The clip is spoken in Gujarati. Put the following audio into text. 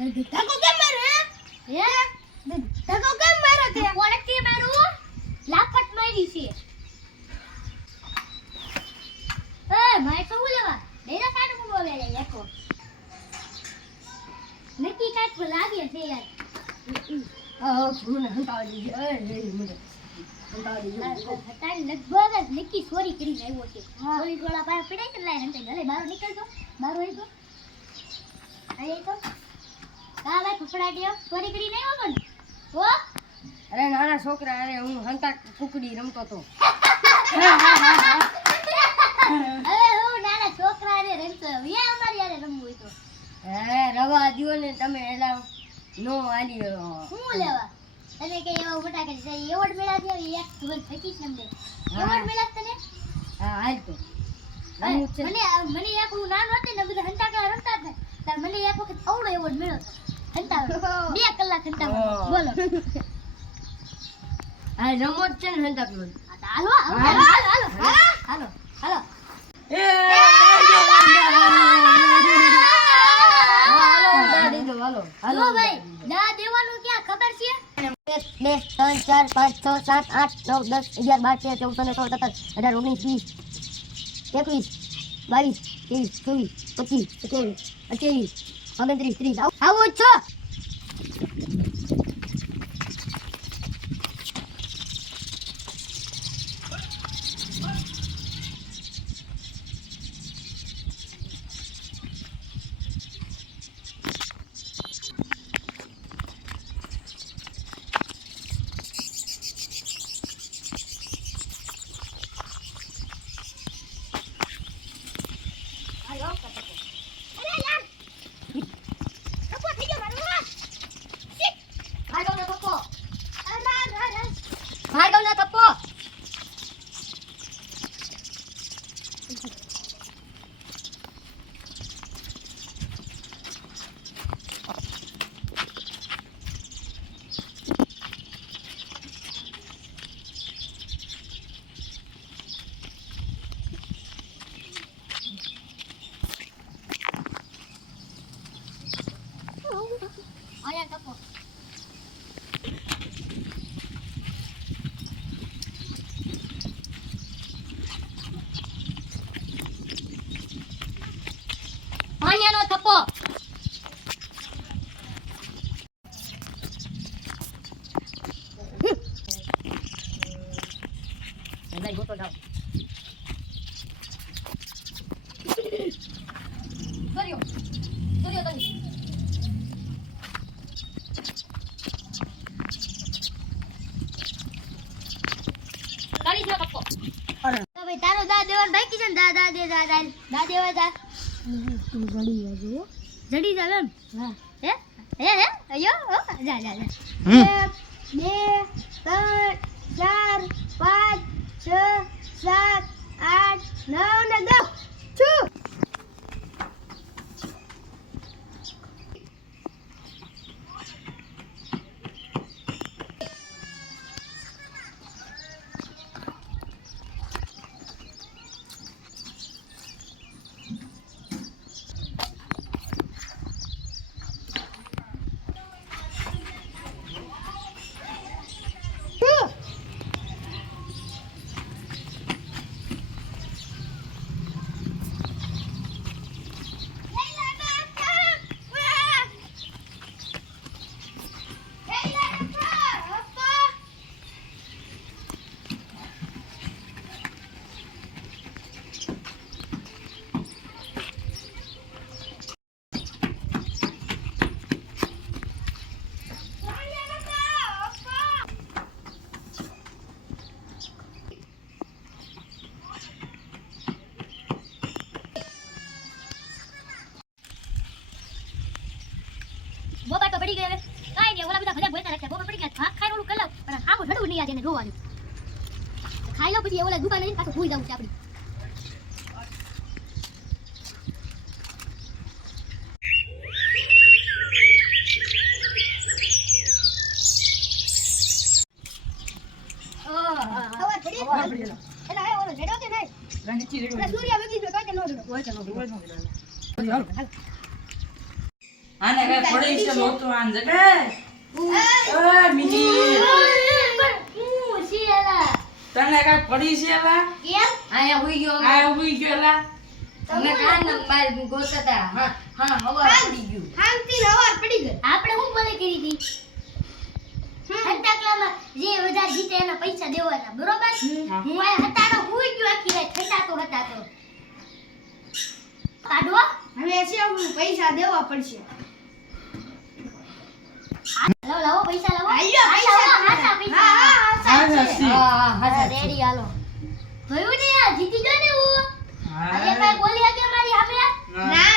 ધક્કો કેમ મારો હે ધક્કો કેમ મારો તે કોલેથી મારું લાફટ મારી છે એ માય તો લેવા ડેરા કાઢ કો બોલે એકો નકી કાટ પર લાગે છે યાર મને હંતાડી દે એ મને હંતાડી દે હંતાડી લગભગ નકી ચોરી કરીને આવ્યો છે ચોરી ગોળા પાર પડાય કે લાય હંતાઈ ગલે બહાર નીકળજો બહાર હોય તો આય તો કા ભાઈ ફફડા ગયો ચોરી કરીને આવ્યો કોણ ઓ અરે નાના છોકરા અરે હું હંતા કુકડી રમતો તો અરે હું નાના છોકરા ને રમતો વે અમારી યારે રમવું હોય તો રવા દિયો ને તમે એલા નો આલી હું લેવા અને કે એવા મોટા કરી છે એવોર્ડ મેળા છે એક દિવસ ફેકી છે મને એવોર્ડ મેળા તને હા હાલ તો મને એક હું નાનો હતો ને બધા હંતાકડા રમતા હતા તાર મને એક વખત આવડો એવોર્ડ મળ્યો હંતાકડો 2 કલાક હંતાકડો બોલો આ રમત છે ને હંતાકડો હાલો હાલો ભાઈ ના દેવાનું ક્યાં ખબર છે 1 2 3 4 5 6 7 8 9 10 11 12 13 14 15 16 17 18 19 20 21 22 23 24 25 28 29 30 આવો છો પાણીનો થપ્પો ભાઈ ગોતો જાવ કર્યો તને કાઢી જો થપ્પો અરે તો ભાઈ તારો દા દેવાનું બાકી છે ને દા દેવા જા તું ગડી જાજો જડી જાવ એમ હા હે અયો જા 1 2 3 4 5 6 7 8 9 ને 10 છું બોબા તો પડી ગયો કાઈ નહીં ઓલા બધા ભજા ભોયતા રાખ્યા બોબા પડી ગયા ભાગ ખાઈ ઓલું કલાક પણ આખું ઢડું નહીં યાદ એને જોવાનું ખાઈ લો પછી ઓલા દુકાને જઈને પાછું ભૂઈ જવું છે આપડી એલા ઓલો જેડો કે નહીં સૂર્ય વેગી ગયો તો કે નો આને કઈ પડી છે લોતો આન જગે ઓય મીજી હું શીલા તને કઈ પડી છે એલા કેમ આયા હોઈ ગયો આ ઉઈ ગયો એલા તમે કાન માર ગોતતા હા હા હવે પડી ગયું શાંતિ હવાર પડી ગઈ આપણે શું બોલે કરી હતી હટાકલામાં જે વધારે જીતે એના પૈસા દેવાના બરોબર હું આ હટાનો હુઈ ગયો આખી રાત હટાતો કાઢો હવે છે હું પૈસા દેવા પડશે લાવો પૈસા લાવો હાચા પૈસા હા સસી હા હા રેડી હાલો જોયું ને આ જીતી ગયો ને હું હા અરે ભાઈ બોલી હકે મારી સામે ના